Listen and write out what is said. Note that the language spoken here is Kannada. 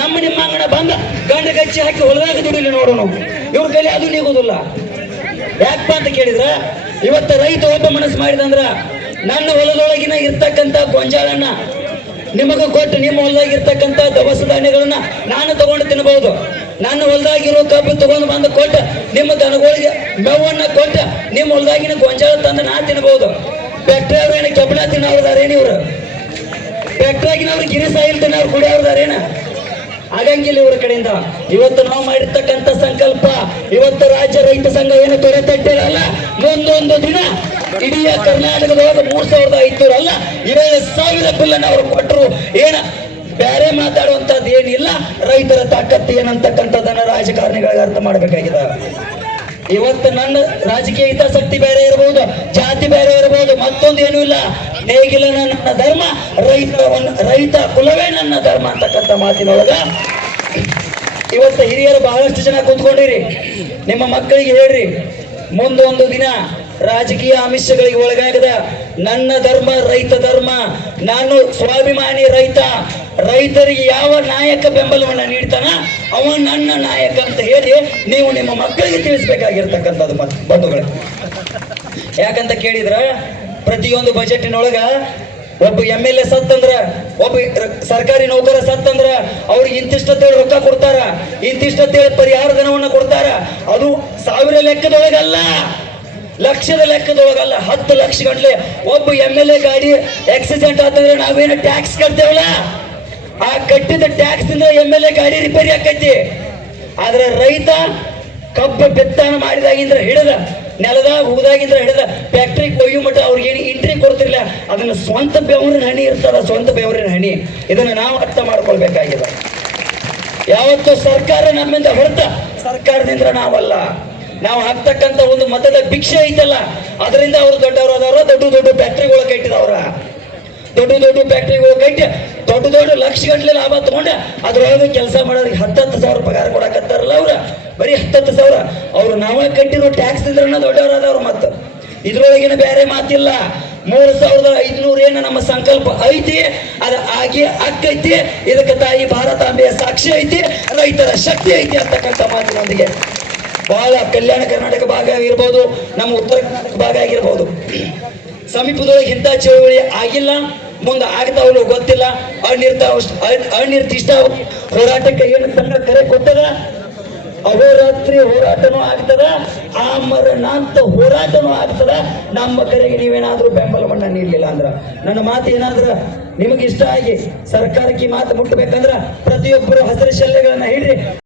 ನಮ್ಮ ನಿಮ್ಮ ಅಂಗಣ ಬಂದ ಗಂಡ ಗಚ್ಚಿ ಹಾಕಿ ಹೊಲದಾಗ ದುಡಿಲಿ ನೋಡೋಣ. ಇವ್ರ ಕೈಲಿ ಅದು ನೀಗುದಿಲ್ಲ. ಯಾಕಪ್ಪ ಅಂತ ಕೇಳಿದ್ರ, ಇವತ್ತ ರೈತ ಒಬ್ಬ ಮನಸ್ಸು ಮಾಡಿದಂದ್ರ ನನ್ನ ಹೊಲದೊಳಗಿನ ಇರ್ತಕ್ಕಂಥ ಗೊಂಜಾಳನ್ನ ನಿಮಗ ಕೊಟ್ಟು ನಿಮ್ಮ ಹೊಲದಾಗ ಇರ್ತಕ್ಕಂಥ ದವಸ ಧಾನ್ಯಗಳನ್ನ ನಾನು ತಗೊಂಡು ತಿನ್ನಬಹುದು. ನನ್ನ ಹೊಲದಾಗಿರೋ ಕಬ್ಬು ತಗೊಂಡು ಬಂದು ಕೊಟ್ಟು ನಿಮ್ಮ ದನಗಳಿಗೆ ಮೇವನ್ನ ಕೊಟ್ಟು ನಿಮ್ಮ ಹೊಲದಾಗಿನ ಗೊಂಜಾಳ ತಂದು ನಾ ತಿನ್ನಬಹುದು. ಫ್ಯಾಕ್ಟ್ರಿ ಅವ್ರು ಏನ ಕಬ್ಬಣ ತಿನ್ನೋದಾರೇನು? ಇವ್ರು ಫ್ಯಾಕ್ಟ್ರಿಯಾಗಿನವ್ರು ಗಿರಿ ಸಾಯಿಲ್ ತಿನ್ನೋರು ಕುಡಿಯೋದಾರೇನ? ಆಗಂಗಿಲ್ಲ ಇವ್ರ ಕಡೆಯಿಂದ. ಇವತ್ತು ನಾವು ಮಾಡಿರ್ತಕ್ಕಂಥ ಸಂಕಲ್ಪ, ಇವತ್ತು ರಾಜ್ಯ ರೈತ ಸಂಘ ಏನು ತೊಡೆ ತಟ್ಟಿರಲ್ಲ, ಮುಂದೊಂದು ದಿನ ಇಡೀ ಕರ್ನಾಟಕದೊಳಗೆ 3500 ಅಲ್ಲ 7000 ಬಿಲ್ಲನ್ನು ಅವರು ಕೊಟ್ಟರು. ಏನ ಬೇರೆ ಮಾತಾಡುವಂತದ್ದು ಏನಿಲ್ಲ. ರೈತರ ತಾಕತ್ತು ಏನಂತಕ್ಕಂಥದ್ದನ್ನ ರಾಜಕಾರಣಿಗಳಿಗೆ ಅರ್ಥ ಮಾಡಬೇಕಾಗಿದೆ. ಇವತ್ತು ನನ್ನ ರಾಜಕೀಯ ಹಿತಾಸಕ್ತಿ ಬೇರೆ ಇರಬಹುದು, ಜಾತಿ ಬೇರೆ ಇರಬಹುದು, ಮತ್ತೊಂದು ಏನೂ ಇಲ್ಲ. ನೇಗಿಲ ನನ್ನ ಧರ್ಮ, ರೈತ ಕುಲವೇ ನನ್ನ ಧರ್ಮ ಅಂತಕ್ಕಂಥ ಮಾತಿನೊಳಗ ಇವತ್ತು ಹಿರಿಯರು ಬಹಳಷ್ಟು ಜನ ಕೂತ್ಕೊಂಡಿರಿ. ನಿಮ್ಮ ಮಕ್ಕಳಿಗೆ ಹೇಳ್ರಿ, ಮುಂದೊಂದು ದಿನ ರಾಜಕೀಯ ಆಮಿಷಗಳಿಗೆ ಒಳಗಾಗದ ನನ್ನ ಧರ್ಮ ರೈತ ಧರ್ಮ, ನಾನು ಸ್ವಾಭಿಮಾನಿ ರೈತ, ರೈತರಿಗೆ ಯಾವ ನಾಯಕ ಬೆಂಬಲವನ್ನ ನೀಡ್ತಾನ ಅವ ನನ್ನ ನಾಯಕ ಅಂತ ಹೇಳಿ ನೀವು ನಿಮ್ಮ ಮಕ್ಕಳಿಗೆ ತಿಳಿಸ್ಬೇಕಾಗಿರ್ತಕ್ಕಂಥದ್ದು ಬಂಧುಗಳೇ. ಯಾಕಂತ ಕೇಳಿದ್ರ, ಪ್ರತಿಯೊಂದು ಬಜೆಟಿನೊಳಗ ಒಬ್ಬ MLA ಸತ್ತಂದ್ರ, ಒಬ್ಬ ಸರ್ಕಾರಿ ನೌಕರ ಸತ್ತಂದ್ರ ಅವ್ರಿಗೆ ಇಂತಿಷ್ಟತ್ತೇಳಿ ರೊಕ್ಕ ಕೊಡ್ತಾರ, ಇಂತಿಷ್ಟತ್ತೇಳಿ ಪರಿಹಾರ ಧನವನ್ನ ಕೊಡ್ತಾರ. ಅದು 1000 ಲೆಕ್ಕದೊಳಗಲ್ಲ, ಲಕ್ಷದ ಲೆಕ್ಕದೊಳಗಲ್ಲ, 10 ಲಕ್ಷ ಗಂಟ್ಲೆ. ಒಬ್ಬ MLA ಗಾಡಿ ಆಕ್ಸಿಡೆಂಟ್ ಆತಂದ್ರೆ ನಾವೇನು ಟ್ಯಾಕ್ಸ್ ಕಟ್ತೇವಲ್ಲ, ಆ ಕಟ್ಟಿದ ಟ್ಯಾಕ್ಸ್ ಇಂದ MLA ಗಾಡಿ ರಿಪೇರಿ ಆಕೈತಿ. ಆದ್ರೆ ರೈತ ಕಬ್ಬು ಬೆತ್ತನ ಮಾಡಿದಾಗಿಂದ್ರ ಹಿಡಿದ, ನೆಲದಾಗ ಹೂದಾಗಿಂದ್ರ ಹಿಡಿದ ಫ್ಯಾಕ್ಟ್ರಿಗೆ ಒಯ್ಯು ಮಟ್ಟ ಅವ್ರಿಗೆ ಏನು ಎಂಟ್ರಿ ಕೊಡ್ತಿರ್ಲಿಲ್ಲ. ಅದನ್ನ ಸ್ವಂತ ಬೆವರಿನ ಹಣಿ ಇರ್ತಾರ, ಸ್ವಂತ ಬೆವರಿನ ಹಣಿ. ಇದನ್ನ ನಾವು ಅರ್ಥ ಮಾಡ್ಕೊಳ್ಬೇಕಾಗಿದೆ. ಯಾವತ್ತು ಸರ್ಕಾರ ನಮ್ಮಿಂದ ಹೊರತ, ಸರ್ಕಾರದಿಂದ ನಾವಲ್ಲ. ನಾವು ಹಾಕ್ತಕ್ಕಂಥ ಒಂದು ಮತದ ಭಿಕ್ಷೆ ಐತಲ್ಲ, ಅದರಿಂದ ಅವರು ದೊಡ್ಡವರು ಅದಾರ. ದೊಡ್ಡ ಫ್ಯಾಕ್ಟ್ರಿಗಳು ಕಟ್ಟಿದವ್ರ, ದೊಡ್ಡ ಫ್ಯಾಕ್ಟ್ರಿಗಳು ಕಟ್ಟಿ ದೊಡ್ಡ ಲಕ್ಷ ಗಂಟ್ಲೆ ಲಾಭ ತಗೊಂಡ ಅದ್ರೊಳಗೆ ಕೆಲಸ ಮಾಡೋರಿಗೆ 10,000 ಪಗಾರ ಕೊಡಕತ್ತಾರಲ್ಲ. ಅವ್ರ ಬರೀ 10,000 ಅವ್ರು ನಾವೇ ಕಟ್ಟಿರೋ ಟ್ಯಾಕ್ಸ್ ಇದ್ರನ್ನ ದೊಡ್ಡವರಾದವ್ರು. ಮತ್ತ ಇದ್ರೊಳಗಿನ ಬೇರೆ ಮಾತಿಲ್ಲ. 3500 ಏನು ನಮ್ಮ ಸಂಕಲ್ಪ ಐತಿ, ಅದು ಆಗಿ ಅಕ್ಕೈತಿ. ಇದಕ್ಕೆ ತಾಯಿ ಭಾರತಾಂಬೆಯ ಸಾಕ್ಷಿ ಐತಿ, ರೈತರ ಶಕ್ತಿ ಐತಿ ಅಂತಕ್ಕಂಥ ಮಾತಿನೊಂದಿಗೆ ಬಹಳ ಕಲ್ಯಾಣ ಕರ್ನಾಟಕ ಭಾಗ ಆಗಿರ್ಬೋದು, ನಮ್ಮ ಉತ್ತರ ಕರ್ನಾಟಕ ಭಾಗ ಆಗಿರ್ಬೋದು, ಸಮೀಪದೊಳಗೆ ಇಂಥ ಚಳವಳಿ ಆಗಿಲ್ಲ, ಮುಂದೆ ಆಗ್ತಾವಲ್ಲ ಗೊತ್ತಿಲ್ಲ. ಅನಿರ್ದಿಷ್ಟ ಹೋರಾಟಕ್ಕೆ ಏನು ಸಂಘ ಕರೆ ಕೊಟ್ಟದ, ಅಹೋರಾತ್ರಿ ಹೋರಾಟನೂ ಆಗ್ತದ, ಆಮರಣಾಂತ ಹೋರಾಟನೂ ಆಗ್ತದ. ನಮ್ಮ ಕರೆಗೆ ನೀವೇನಾದ್ರೂ ಬೆಂಬಲವನ್ನ ನೀಡಲಿಲ್ಲ ಅಂದ್ರ, ನನ್ನ ಮಾತು ಏನಾದ್ರ ನಿಮಗೆ ಇಷ್ಟ ಆಗಿ ಸರ್ಕಾರಕ್ಕೆ ಮಾತು ಮುಟ್ಟಬೇಕಂದ್ರ ಪ್ರತಿಯೊಬ್ಬರು ಹಸಿರು ಶಲ್ಯಗಳನ್ನ